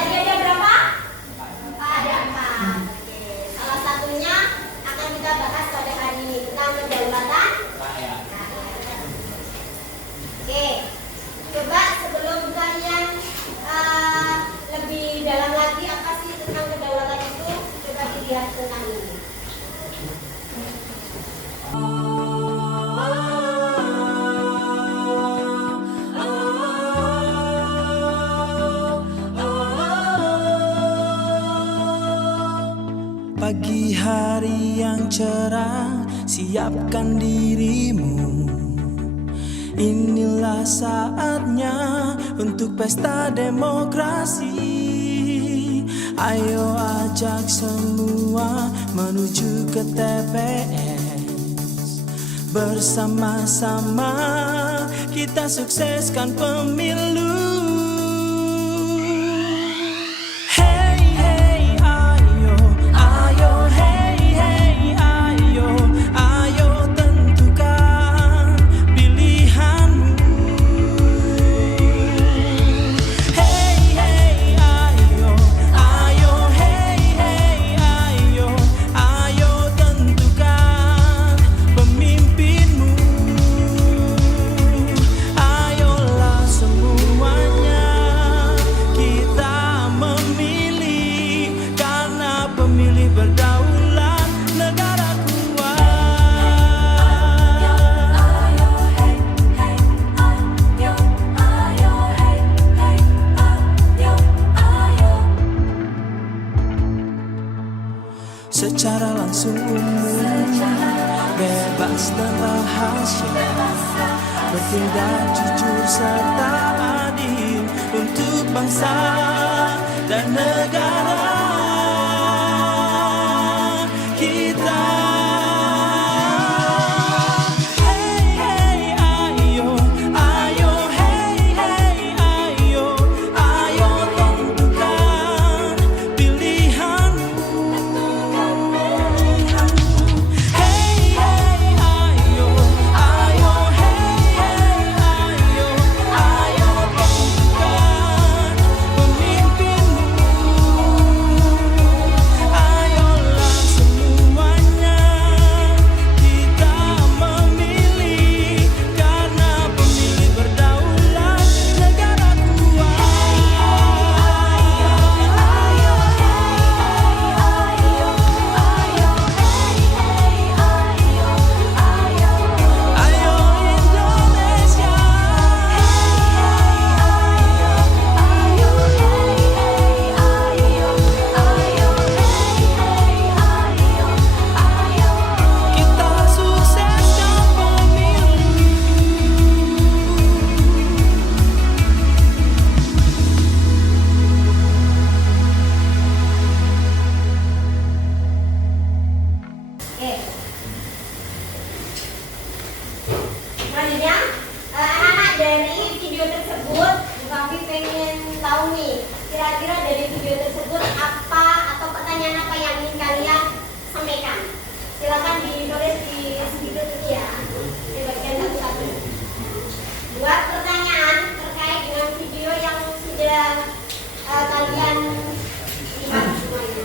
Tadi ada berapa? Ada 4. Oke. Salah satunya akan kita bahas pada hari ini tentang kedaulatan rakyat. Oke. Coba sebelum kalian lebih dalam lagi apa sih tentang kedaulatan itu, coba dilihat tentang ini. Pagi hari yang cerah, siapkan dirimu. Inilah saatnya untuk pesta demokrasi. Ayo ajak semua menuju ke TPS. Bersama-sama kita sukseskan pemilu. Secara langsung umum, bebas dan rahasia, bertindak jujur serta adil untuk bangsa dan negara kita. Selanjutnya, anak-anak dari video tersebut, kami pengen tahu nih, kira-kira dari video tersebut apa atau pertanyaan apa yang ingin kalian sampaikan. Silakan ditulis di video itu ya, di bagian satu-satu. Buat pertanyaan terkait dengan video yang sudah kalian lihat semuanya.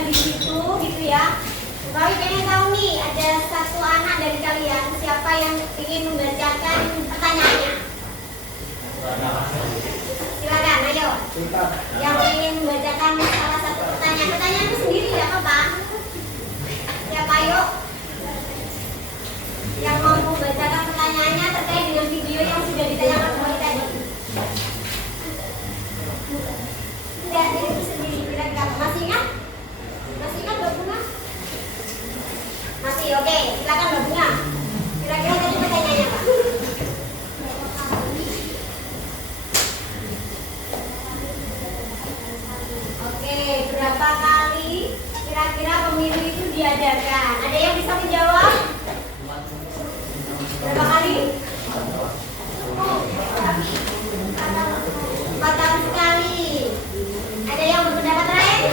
Di situ gitu ya. Kami pengen tahu nih, ada satu anak dari kalian siapa yang ingin membacakan pertanyaannya. Silakan, ayo. Yang ingin membacakan salah satu pertanyaan. Pertanyaan itu sendiri ya, Pak? Siapa, ayo? Yang mau membacakan pertanyaannya terkait dengan video yang sudah ditanyakan kembali tadi. Tidak, diri itu sendiri. Kira-kira masih ingat? Masih ingat Mbak Bunga? Oke, silakan Mbak Bunga. Kira-kira tadi pertanyaannya Pak. Oke, berapa kali kira-kira pemilu itu diadakan? Ada yang bisa menjawab? Berapa kali? 4 tahun sekali. Ada yang berpendapat lain?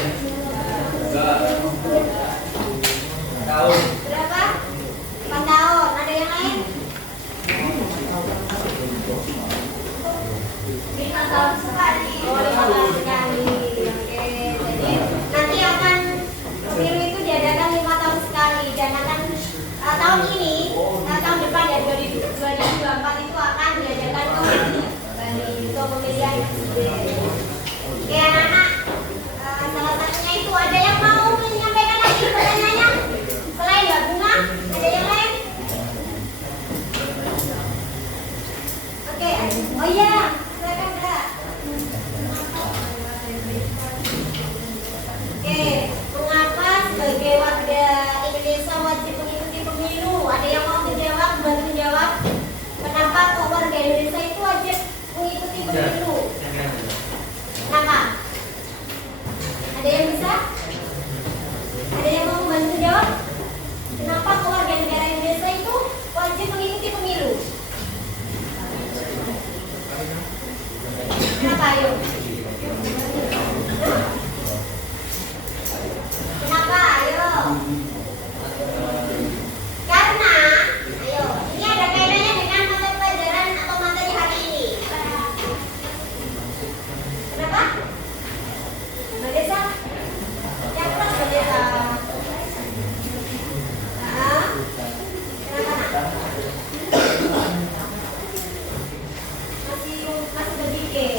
Berapa? 4 tahun. Ada yang lain? 5 tahun sekali. Oh, 5 tahun sekali. Oke. Jadi nanti akan pemilu itu diadakan 5 tahun sekali dan akan tahun ini, tahun depan ya 2024 itu akan diadakan kembali untuk pemilihan presiden. Oke anak-anak, salah satunya itu ada yang mau menyampaikan lagi pertanyaannya? Selain Mbak Bunga, ada yang lain? Oke, oh iya, silakan Mbak. Oke, mengapa sebagai warga Indonesia wajib mengikuti pemilu? Ada yang mau menjawab, bantu menjawab? Kenapa kok warga Indonesia itu wajib mengikuti pemilu? Kenapa? Ada yang bisa? Ada yang mau membantu jawab? Kenapa kok warga negara Indonesia itu wajib mengikuti pemilu? Kenapa? Ayo. Kenapa? Ayo. Karena, ayo, ini ada kaitannya dengan mata pelajaran atau materi hari ini. Kenapa? Mbak Desa? Yang kelas Mbak Desa? Kenapa nak? Masih berpikir.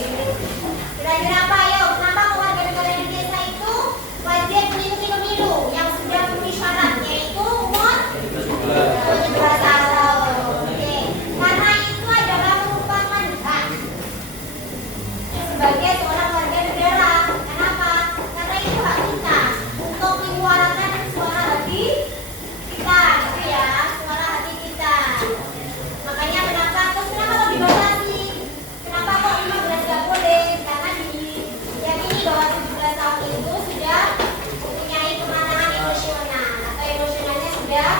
Kira-kira apa? Ayo, kenapa warga negara Indonesia itu wajib mengikuti pemilu yang sudah memenuhi syarat, yaitu umur 17 tahun. Oke, karena itu adalah merupakan hak sebagai seorang warga negara. Kenapa? Karena itu hak kita untuk menyuarakan suara hati kita, gitu ya, suara hati kita. Makanya kenapa? Terus kenapa kok dibatasi? Kenapa kok 15 gak boleh? Karena diyakini bahwa 17 tahun itu sudah mempunyai kematangan emosional atau emosionalnya sudah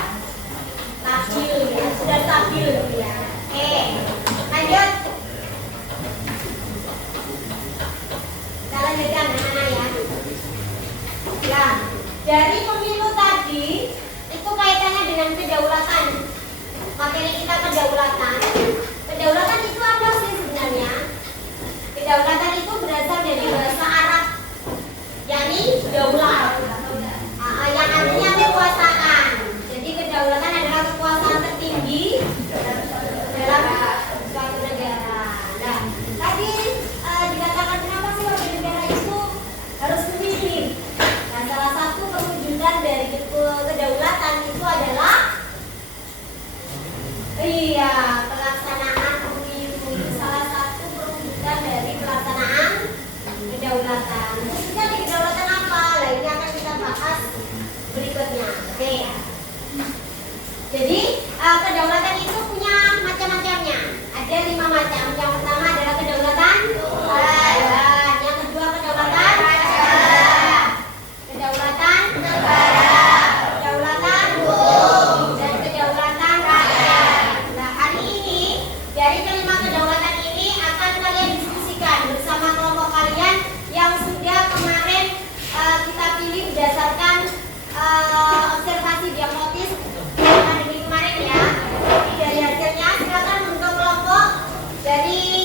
stabil ya, sudah stabil gitu ya. Oke, lanjut. Kita lanjutkan anak-anak ya. Nah, dari pemilu tadi itu kaitannya dengan kedaulatan. Materi kita kedaulatan. Kedaulatan itu apa sih sebenarnya? Kedaulatan itu berasal dari bahasa Arab, yakni daulah, yang artinya kekuasaan. Jadi kedaulatan adalah kekuasaan tertinggi dalam suatu negara. Nah, tadi dikatakan kenapa sih warga negara itu harus memilih? Nah, salah satu perwujudan dari kedaulatan itu adalah pelaksanaan pemilu. Itu salah satu perwujudan dari pelaksanaan kedaulatan. Khususnya di kedaulatan apa? Nah, ini akan kita bahas berikutnya. Oke. Jadi kedaulatan itu punya macam-macamnya. Ada 5 macam. Yang pertama adalah kedaulatan Tuhan. Yang kedua kedaulatan raja. Kedaulatan negara. Kedaulatan hukum dan kedaulatan rakyat. Nah, hari ini dari kelima kedaulatan ini akan kalian diskusikan bersama kelompok kalian yang sudah kemarin kita pilih berdasarkan observasi diagnosis pandemi kemarin ya. Jadi dari hasilnya silakan bentuk kelompok dari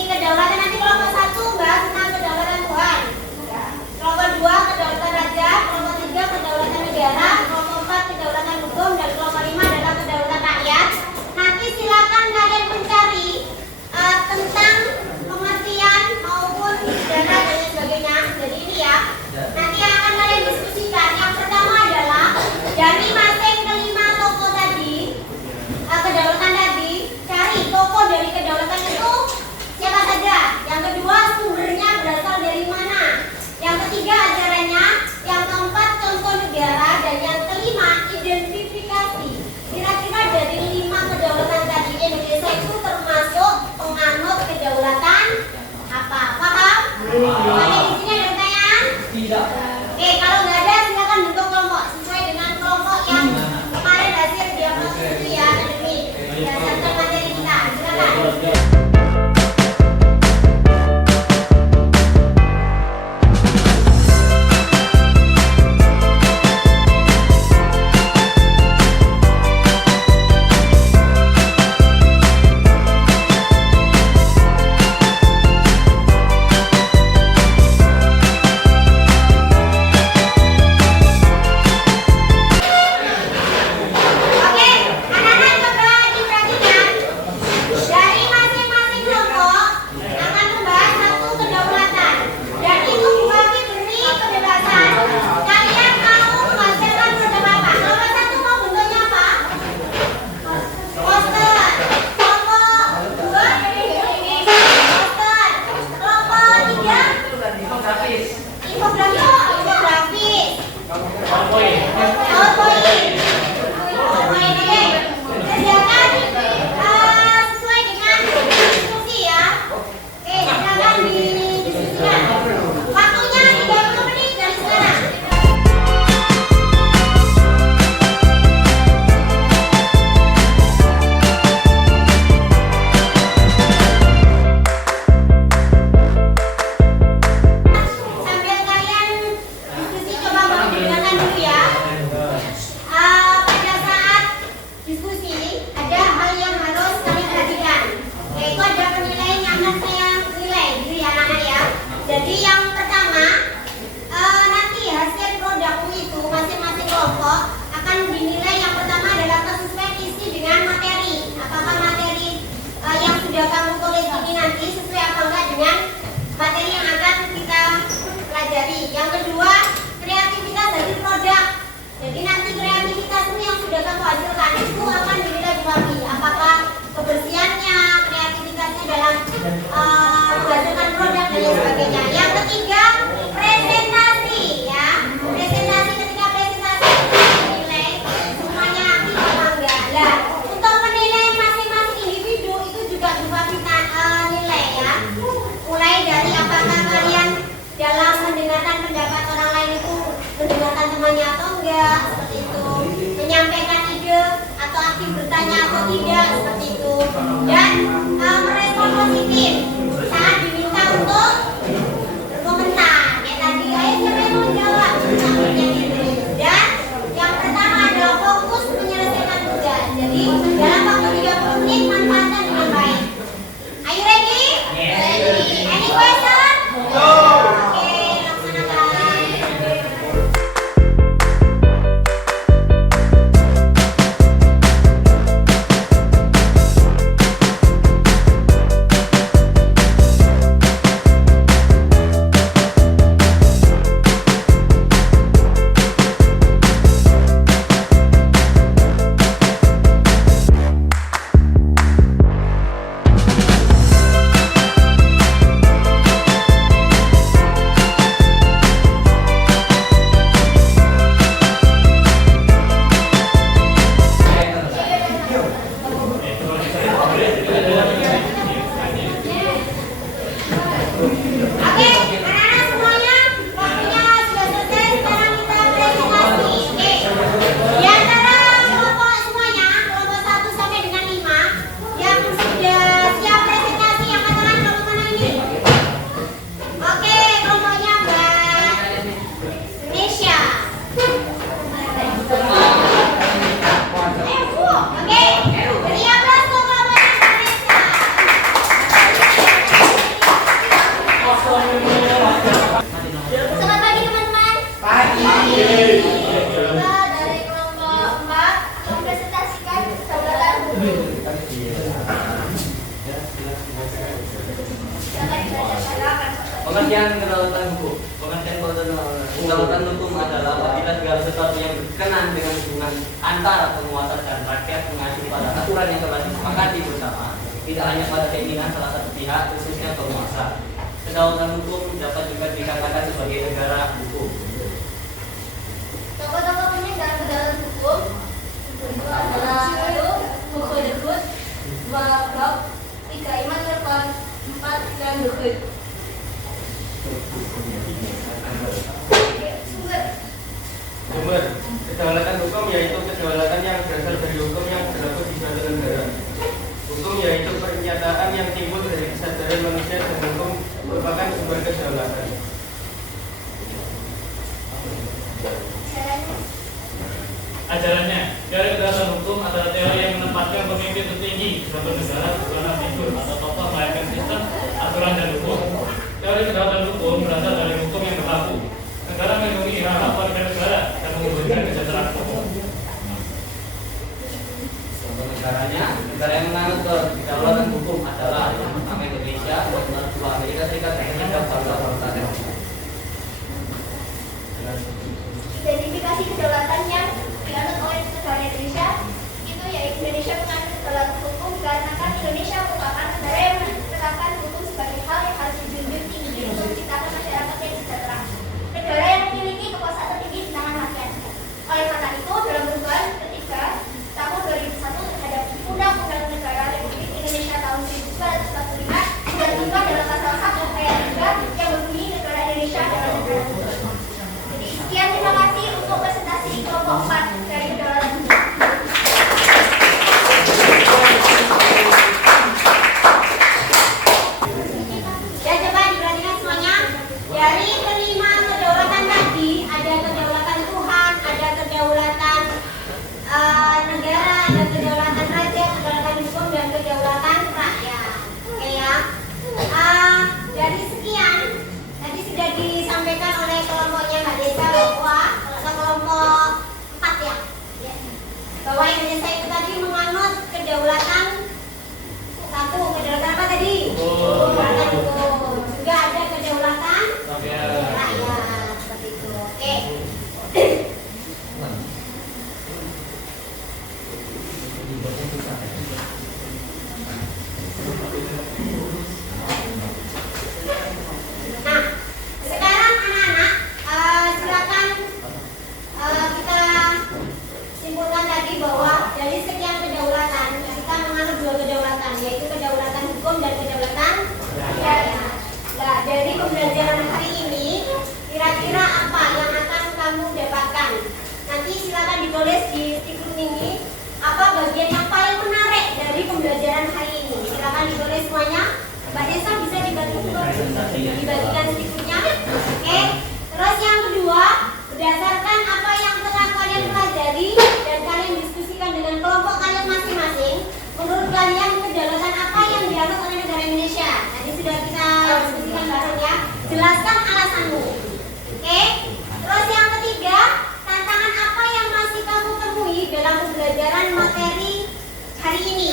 Jadi nanti kreativitasmu yang sudah kamu hasilkan itu akan dinilai lagi. Apakah kebersihannya, kreativitasnya dalam menghasilkan produk dan lain sebagainya. Yang ketiga, presentasi ya. Presentasi, ketika presentasi itu dinilai semuanya aktif apa enggak. Nah, untuk menilai masing-masing individu itu juga kita nilai ya. Mulai dari apakah kalian dalam mendengarkan pendapat orang lain itu mendengarkan temannya atau enggak, seperti itu, menyampaikan ide atau aktif bertanya atau tidak, seperti itu, dan merespon positif saat diminta untuk berkomentar. Kayak tadi, ayo siapa yang mau jawab, seperti itu. Dan yang pertama adalah fokus menyelesaikan tugas. Jadi dalam waktu 30 menit manfaatkan dengan baik. Are you ready? Ready. Any question? Oke, laksanakan. Oke, anak-anak semuanya, waktunya sudah selesai. Sekarang kita presentasi. Oke, di antara kelompok semuanya, kelompok 1 sampai dengan 5, yang sudah siap presentasi, angkat tangan. Kelompok mana ini? Oke, kelompoknya Mbak Nesya. Oke, beri aplaus untuk kelompoknya Mbak Nesya. Selamat pagi teman-teman. Pagi. Kita dari kelompok 4 mempresentasikan kedaulatan hukum. Pengertian kedaulatan hukum. Pengertian kedaulatan hukum adalah apabila segala sesuatu yang berkenaan dengan hubungan antara penguasa dan rakyat mengacu pada aturan yang telah disepakati bersama, tidak hanya pada keinginan salah satu pihak, khususnya penguasa. Kedaulatan hukum dapat juga dikatakan sebagai negara hukum. Tokoh-tokoh penting dalam kedaulatan hukum itu adalah 1. Mukhodehut, 2. Blok, 3. Iman Irfan, 4. Ikram Duhud. Sumber kedaulatan hukum yaitu kedaulatan yang berasal dari hukum yang berlaku di suatu negara. Hukum yaitu pernyataan yang timbul dari kesadaran manusia dan hukum merupakan sumber kedaulatan. Ajarannya, teori kedaulatan hukum adalah teori yang menempatkan pemimpin tertinggi di suatu negara sebagai figur atau tokoh melahirkan sistem, aturan dan hukum. Teori kedaulatan hukum berasal dari hukum yang berlaku. Negara melindungi hak-hak warga negara dan mewujudkan kesejahteraan umum. Contoh negaranya, negara yang menganut kedaulatan hukum adalah yang pertama Indonesia, yang kedua Amerika Serikat, dan ketiga bangsa-bangsa Eropa. Identifikasi kedaulatan yang dianut oleh negara Indonesia itu yaitu Indonesia menganut kedaulatan hukum dikarenakan Indonesia merupakan negara yang menerapkan hukum sebagai hal yang harus dijunjung tinggi untuk menciptakan masyarakat yang sejahtera. Negara yang memiliki kekuasaan tertinggi di tangan rakyat. Oleh karena itu, dalam perubahan ketiga tahun 2001 terhadap Undang-Undang Negara Republik Indonesia tahun 1945 sudah diubah dalam pasal 1 ayat 3 yang berbunyi negara Indonesia adalah negara hukum. Jadi sekian, terima kasih untuk presentasi kelompok 4 dari kedaulatan hukum. Ya, coba diperhatikan semuanya. Dari kelima kedaulatan tadi, ada kedaulatan Tuhan, ada kedaulatan negara, ada kedaulatan raja, kedaulatan hukum, dan kedaulatan rakyat. Oke ya. Dari sekian, tadi sudah disampaikan oleh kelompoknya Mbak Desa bahwa kelompok 4 ya, dari pembelajaran hari ini, kira-kira apa yang akan kamu dapatkan? Nanti silakan ditulis di stiker ini apa bagian yang paling menarik dari pembelajaran hari ini. Silakan ditulis semuanya. Mbak Desa bisa dibagikan stikernya. Oke. Terus yang kedua, berdasarkan apa yang telah kalian pelajari dan kalian diskusikan dengan kelompok kalian masing-masing, menurut kalian kedaulatan apa yang dianut oleh negara Indonesia? Tadi sudah kita diskusikan bareng ya. Jelaskan alasanmu. Oke. Terus yang ketiga, tantangan apa yang masih kamu temui dalam pembelajaran materi hari ini?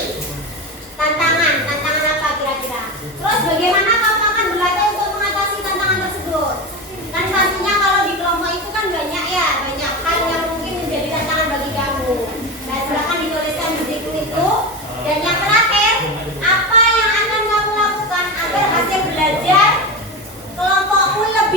Tantangan apa kira-kira? Terus bagaimana kamu akan berlatih untuk mengatasi tantangan tersebut? Kan pastinya kalau di kelompok itu kan banyak hal yang mungkin menjadi tantangan bagi kamu. Nah, silakan dituliskan di buku itu. Dan yang terakhir, apa yang akan kamu lakukan agar hasil belajar kelompokmu lebih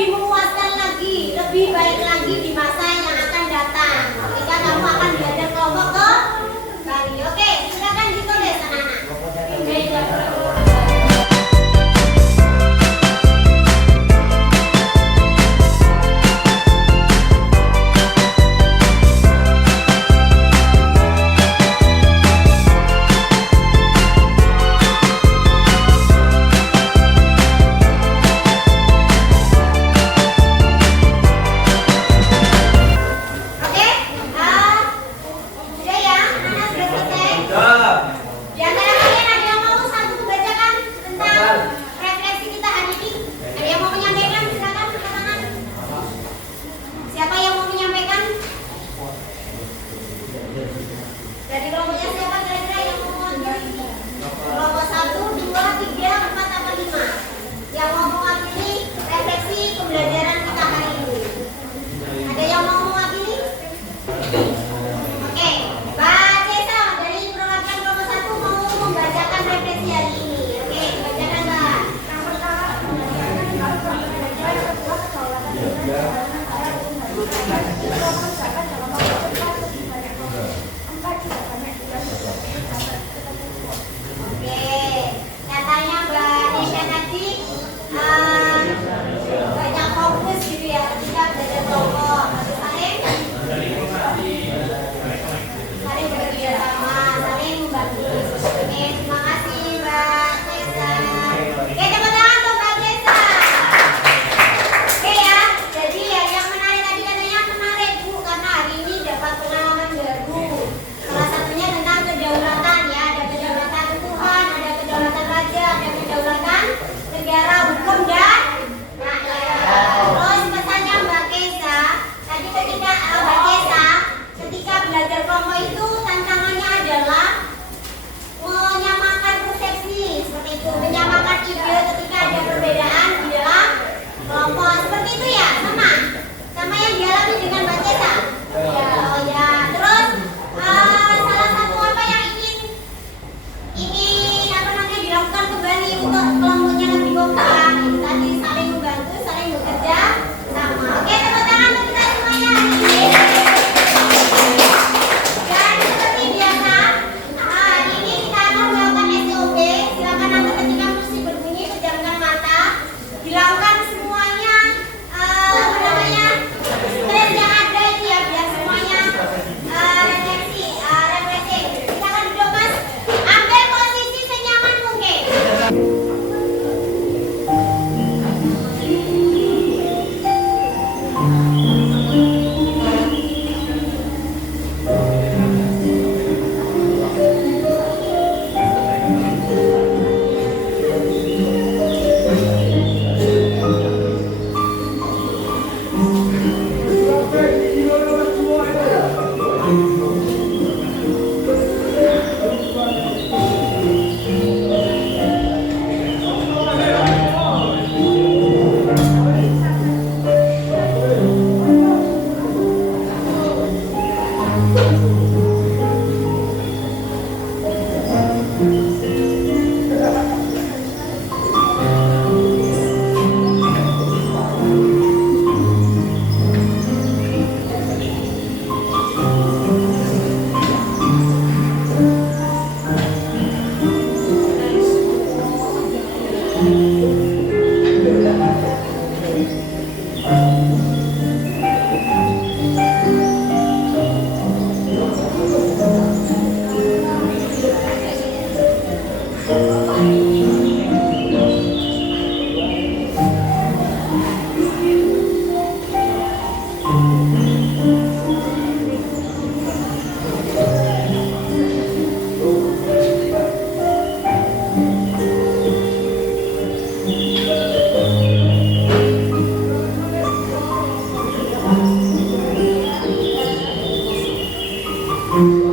Thank